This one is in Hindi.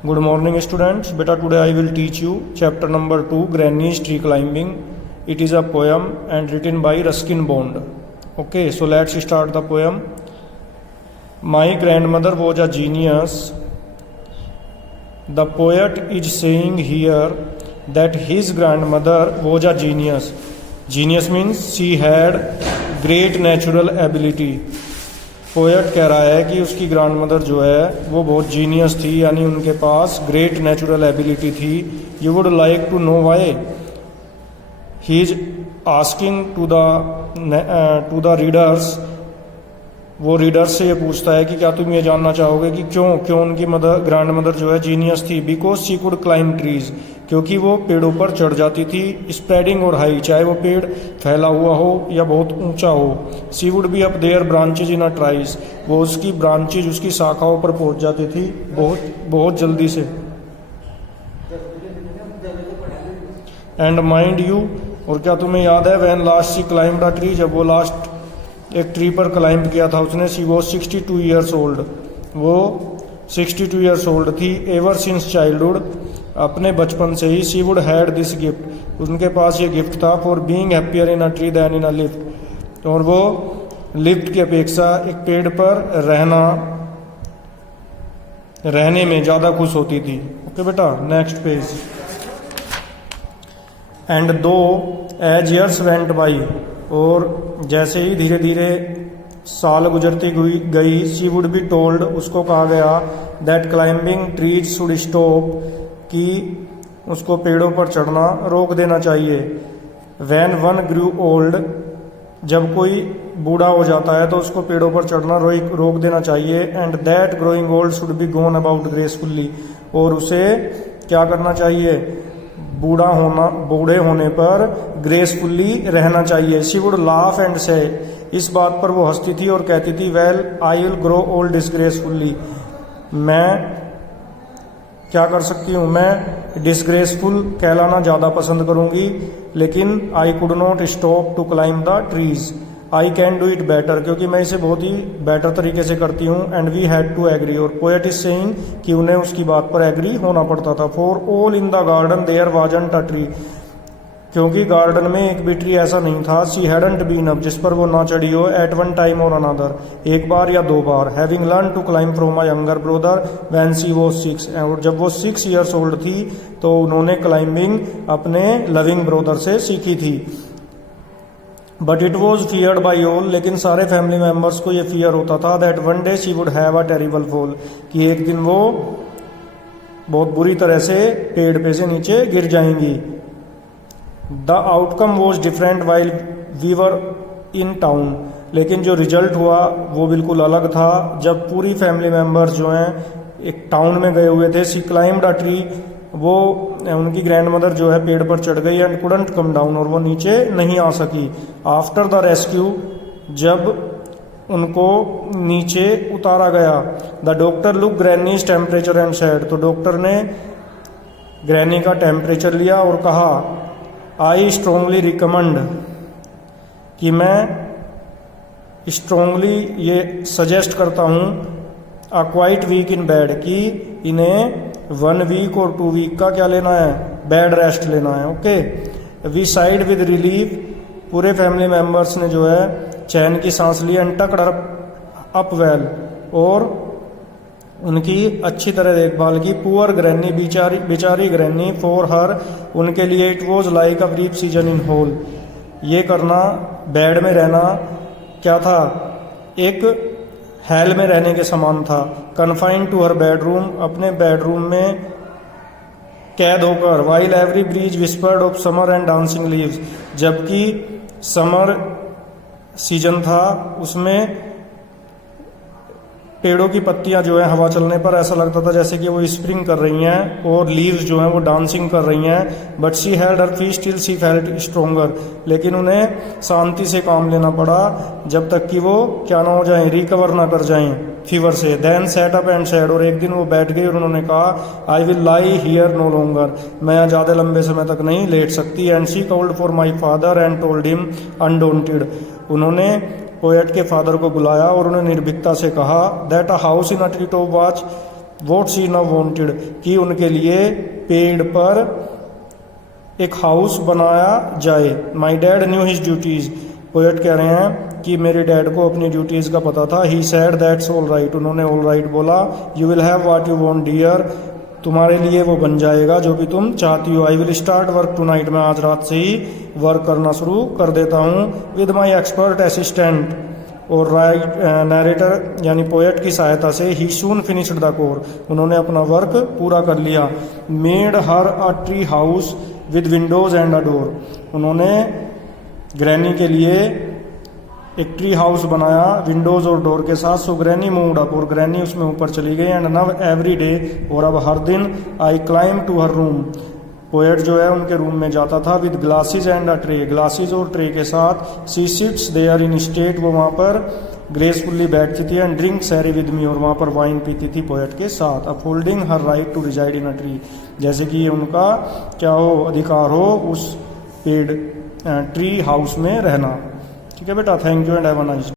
Good morning, students. Beta, today I will teach you chapter number 2, Granny's Tree Climbing. It is a poem and written by Ruskin Bond. Okay, so let's start the poem. My grandmother was a genius. The poet is saying here that his grandmother was a genius. Genius means she had great natural ability. Poet कह रहा है कि उसकी ग्रैंडमदर जो है वो बहुत जीनियस थी, यानी उनके पास ग्रेट नेचुरल एबिलिटी थी. You would like to know why. He is asking to the readers. वो रीडर्स से ये पूछता है कि क्या तुम ये जानना चाहोगे कि क्यों उनकी ग्रैंडमदर जो है जीनियस थी. Because she could climb trees, क्योंकि वो पेड़ों पर चढ़ जाती थी. स्प्रेडिंग और हाई, चाहे वो पेड़ फैला हुआ हो या बहुत ऊंचा हो. She would be up there branches in a trees, वो उसकी ब्रांचेज, उसकी शाखाओं पर पहुंच जाती थी बहुत जल्दी से. एंड माइंड यू, और क्या तुम्हें याद है, when last she climbed a tree, जब वो लास्ट एक ट्री पर क्लाइंब किया था उसने. शी वॉज 62 ईयर्स ओल्ड, वो 62 ईयर्स ओल्ड थी. एवर सिंस चाइल्डहुड, अपने बचपन से ही. She would had this gift, उनके पास ये गिफ्ट था. For being happier in a tree than in a lift, और वो लिफ्ट की अपेक्षा एक पेड़ पर रहने में ज़्यादा खुश होती थी. ओके बेटा, नेक्स्ट पेज. एंड दो एज ईयर्स वेंट बाई, और जैसे ही धीरे धीरे साल गुजरती गई. शी वुड बी टोल्ड, उसको कहा गया, that climbing trees should stop, कि उसको पेड़ों पर चढ़ना रोक देना चाहिए. व्हेन वन ग्रू ओल्ड, जब कोई बूढ़ा हो जाता है तो उसको पेड़ों पर चढ़ना रोक देना चाहिए. And that growing old should be gone about gracefully, और उसे क्या करना चाहिए, बूढ़े होने पर ग्रेसफुल्ली रहना चाहिए. शी वुड लाफ एंड से, इस बात पर वो हंसती थी और कहती थी, well I will grow old disgracefully, मैं क्या कर सकती हूँ, मैं डिसग्रेसफुल कहलाना ज़्यादा पसंद करूँगी. लेकिन I could not stop to climb the trees, I can do it better, क्योंकि मैं इसे बहुत ही बेटर तरीके से करती हूँ. And we had to agree, और पोएट इज सेइंग कि उन्हें उसकी बात पर एग्री होना पड़ता था. For all in the garden there wasn't a tree, क्योंकि गार्डन में एक भी ट्री ऐसा नहीं था. शी हैडंट बीन अप, जिस पर वो ना चढ़ी हो. एट वन टाइम और अनदर, एक बार या दो बार. Having learn to climb from a younger brother when she was 6, और जब वो 6 ईयर्स ओल्ड थी तो उन्होंने क्लाइंबिंग अपने लविंग ब्रदर से सीखी थी. But it was feared by all, लेकिन सारे फैमिली मेम्बर्स को ये फियर होता था. That one day she would have a terrible fall, कि एक दिन वो बहुत बुरी तरह से पेड़ पे से नीचे गिर जाएंगी. The outcome was different while we were in town, लेकिन जो रिजल्ट हुआ वो बिल्कुल अलग था जब पूरी फैमिली मेम्बर्स जो हैं एक टाउन में गए हुए थे. शी क्लाइम्ड अ ट्री, वो उनकी ग्रैंडमदर जो है पेड़ पर चढ़ गई. एंड कुडंट कम डाउन, और वो नीचे नहीं आ सकी. आफ्टर द रेस्क्यू, जब उनको नीचे उतारा गया. The doctor look grannies temperature and said, तो डॉक्टर ने ग्रैनी का टेम्परेचर लिया और कहा, आई स्ट्रोंगली रिकमेंड, कि मैं स्ट्रोंगली ये सजेस्ट करता हूँ, अ क्वाइट वीक इन बेड, कि इन्हें 1 वीक और 2 वीक का क्या लेना है, बेड रेस्ट लेना है. Okay. We sighed with relief, पूरे फैमिली मेम्बर्स ने जो है चैन की सांस ली. एंड टक्ड अप वेल, और उनकी अच्छी तरह देखभाल की. पुअर ग्रैनी, बेचारी ग्रैनी. फॉर हर, उनके लिए. It was like a brief season in whole, ये करना, बेड में रहना क्या था, एक हेल में रहने के समान था. कन्फाइंड टू हर बेडरूम, अपने बेडरूम में कैद होकर. While every breeze whispered of summer and dancing leaves, जबकि समर सीजन था, उसमें पेड़ों की पत्तियां जो है हवा चलने पर ऐसा लगता था जैसे कि वो स्प्रिंग कर रही हैं, और लीव्स जो हैं वो डांसिंग कर रही हैं. But she had her fees till she felt stronger, लेकिन उन्हें शांति से काम लेना पड़ा जब तक कि वो क्या ना हो जाएं, रिकवर ना कर जाएं फीवर से. Then set up and said, और एक दिन वो बैठ गई और उन्होंने कहा, I will lie here no longer, मैं यहाँ ज़्यादा लंबे समय तक नहीं लेट सकती. And she called for my father and told him undaunted, उन्होंने पोएट के फादर को बुलाया और उन्हें निर्भीकता से कहा, that a house in a tree top watch, what she now wanted, कि उनके लिए पेड़ पर एक हाउस बनाया जाए। My dad new his duties, poet कह रहे हैं कि मेरे डैड को अपनी ड्यूटीज का पता था। He said that's all right, उन्होंने ऑल राइट बोला। You will have what you want dear, तुम्हारे लिए वो बन जाएगा जो भी तुम चाहती हो। I will start work tonight, मैं आज रात से ही वर्क करना शुरू कर देता हूँ। विद माई एक्सपर्ट असिस्टेंट, और राइट नरेटर यानी पोएट की सहायता से ही सून फिनिश्ड द कोर, उन्होंने अपना वर्क पूरा कर लिया। Made her a tree house with Windows and a door, उन्होंने ग्रैनी के लिए एक ट्री हाउस बनाया विंडोज और डोर के साथ। सो ग्रैनी मूव्ड अप, और ग्रैनी उसमें ऊपर चली गई। एंड नव एवरी डे, और अब हर दिन, I climb to her room, poet जो है उनके रूम में जाता था। With glasses and a tray, glasses और ट्रे के साथ। She sits there in state, वो वहाँ पर ग्रेसफुल्ली बैठती थी। And drink sherry with me, और वहाँ पर वाइन पीती थी पोएट के साथ। Upholding her right to reside in a tree, जैसे कि ये उनका क्या हो, अधिकार हो उस पेड़ ट्री हाउस में रहना। ठीक है बेटा, thank you and have a nice day.